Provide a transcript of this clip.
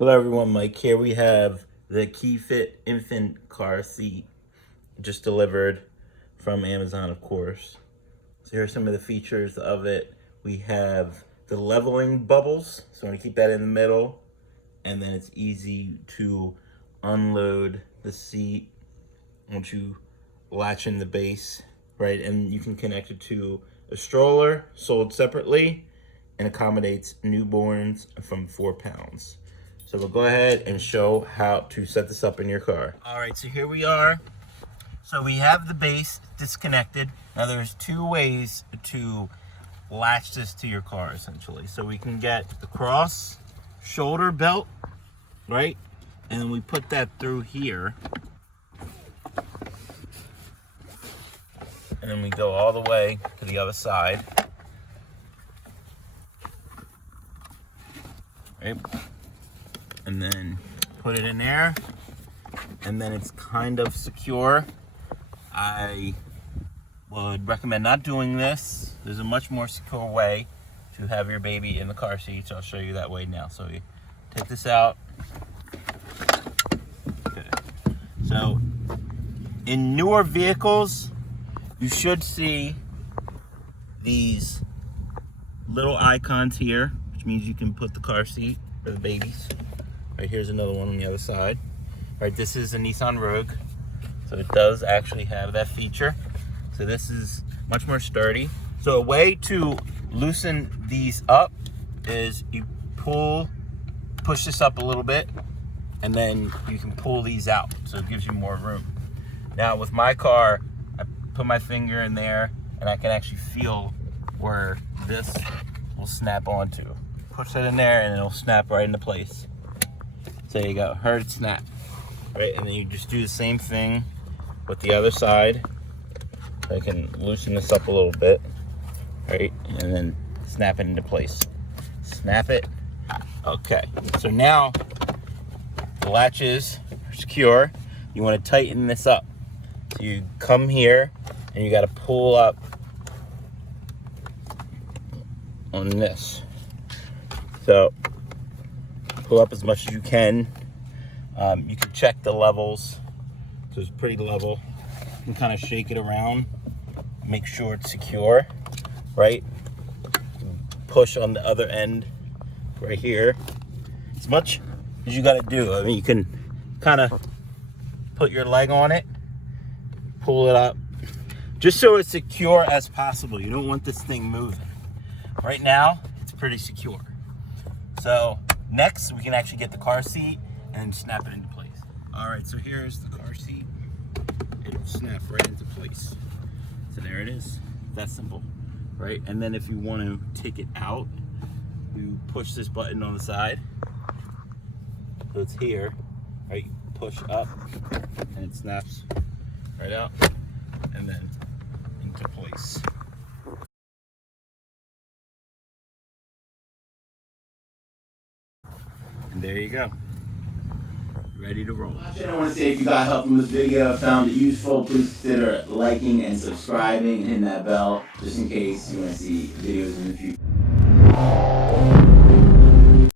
Hello everyone, Mike here. We have the Keyfit infant car seat just delivered from Amazon, of course. So here are some of the features of it. We have the leveling bubbles, so I'm gonna keep that in the middle, and then it's easy to unload the seat once you latch in the base, right? And you can connect it to a stroller sold separately and accommodates newborns from 4 pounds. So we'll go ahead and show how to set this up in your car. All right, so here we are. So we have the base disconnected. Now there's 2 ways to latch this to your car essentially. So we can get the cross shoulder belt, right? And then we put that through here. And then we go all the way to the other side. Right? And then put it in there, and then it's kind of secure. I would recommend not doing this. There's a much more secure way to have your baby in the car seat, so I'll show you that way now. So you take this out. Okay. So in newer vehicles, you should see these little icons here, which means you can put the car seat for the babies. Right, here's another one on the other side. All right, this is a Nissan Rogue, so it does actually have that feature. So this is much more sturdy. So a way to loosen these up is you push this up a little bit, and then you can pull these out, so it gives you more room. Now with my car, I put my finger in there, and I can actually feel where this will snap onto. Push it in there, and it'll snap right into place. So there you go, heard it snap. Right, and then you just do the same thing with the other side. I can loosen this up a little bit, right, and then snap it into place. Snap it. Okay, so now the latches are secure. You want to tighten this up. So you come here, and you got to pull up on this. So pull up as much as you can. You can check the levels, so it's pretty level. You can kind of shake it around, make sure it's secure, right? Push on the other end right here. As much as you gotta do. I mean, you can kind of put your leg on it, pull it up, just so it's secure as possible. You don't want this thing moving. Right now, it's pretty secure. So next, we can actually get the car seat and snap it into place. All right, so here's the car seat. It'll snap right into place. So there it is. That's simple, right? And then if you want to take it out, you push this button on the side. So it's here, right? Push up, and it snaps right out, and then into place. And there you go. Ready to roll. I want to say if you got help from this video, found it useful, please consider liking and subscribing and hitting that bell just in case you want to see videos in the future.